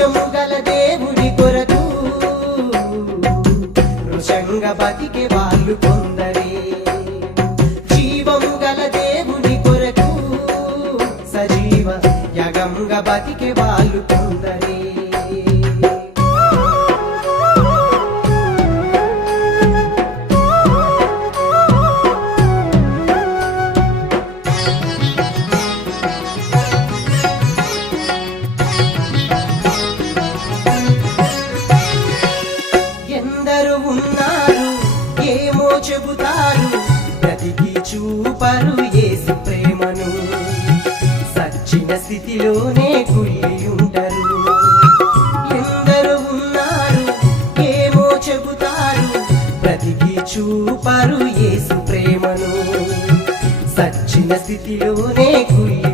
రాజ్యము గలదే చెబుతారు. బ్రతికి చూపరు ఏసు ప్రేమను. సచ్చిన స్థితిలోనే కుళ్ళి ఉంటారు ఎందరు ఉన్నారు ఏమో చెబుతారు. బ్రతికి చూపరు ఏసు ప్రేమను. సచ్చిన స్థితిలోనే కుళ్ళి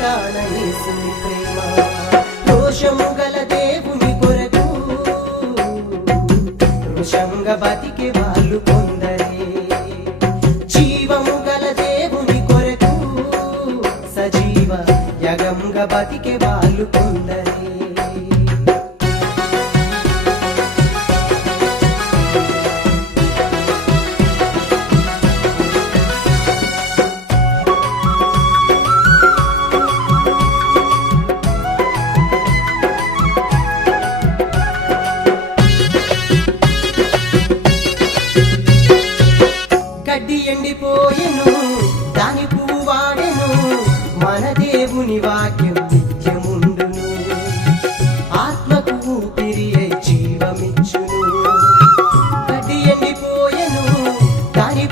తాణ యేసుని ప్రేమ. దోషము గల దేవుని బతికే వాళ్ళు కొందరే. జీవము గల దేవుని కొరకు సజీవ యగంగా బతికే వాళ్ళు Dari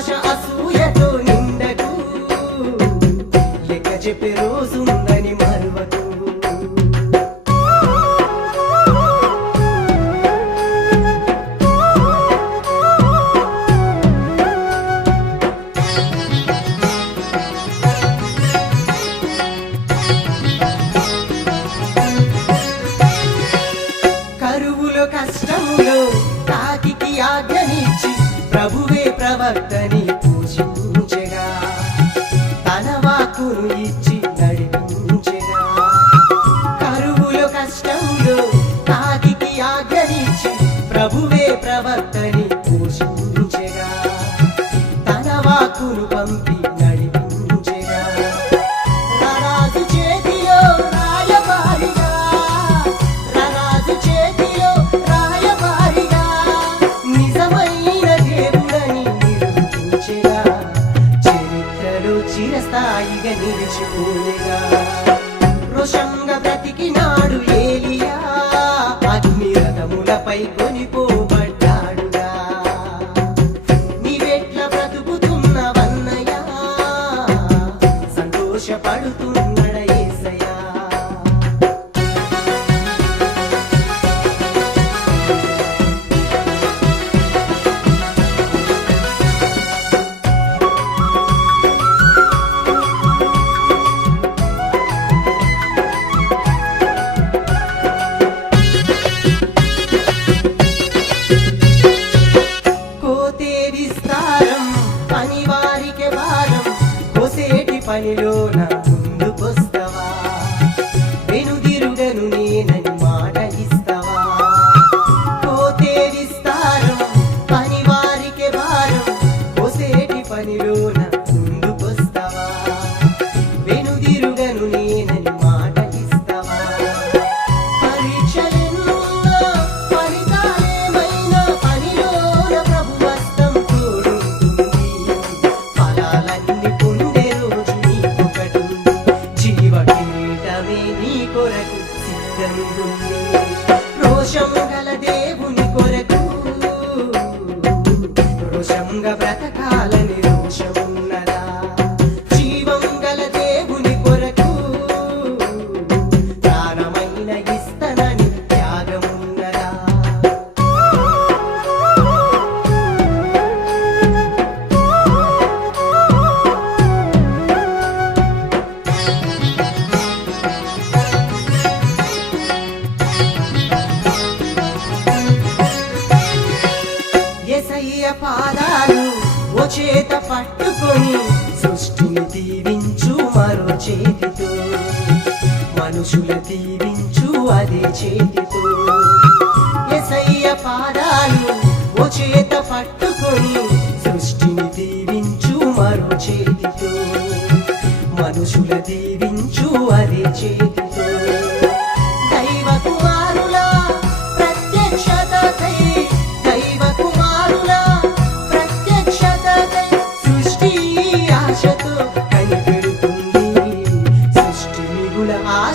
तमाशा असू येतो నిలిచిపోయేగా ఏలియా? అగ్ని రథములపై కొనిపో పనిలో నా ముందుకొస్తావా? వెనుదిరుగను నేనని మాట ఇస్తావా పోతే విస్తారం పని వారికి భారం పోసేటి పనిలో నా ముందుకొస్తావా? వెనుదిరుగను నేను రోషము రోషం గల పాదాలు ఓ చేత పట్టుకొని సృష్టిని దీవించు మరో చేతితో. మనుషుల దీవించు అదే చేతితో. ఎసయ్య పాదాలు ఓ చేత పట్టుకొని సృష్టిని దీవించు మరో చేతితో. మనుషుల దీవించు అదే చేతితో.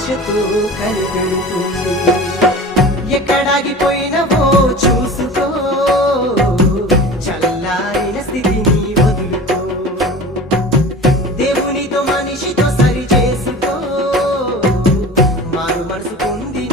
ఆశతో కనిపెడుతుంది ఎక్కడాగిపోయినవో చూసుకో. చల్లారిన స్థితిని వదులుకో. దేవునితో మనిషితో సరి చేసుకో మారు మనసు పొంది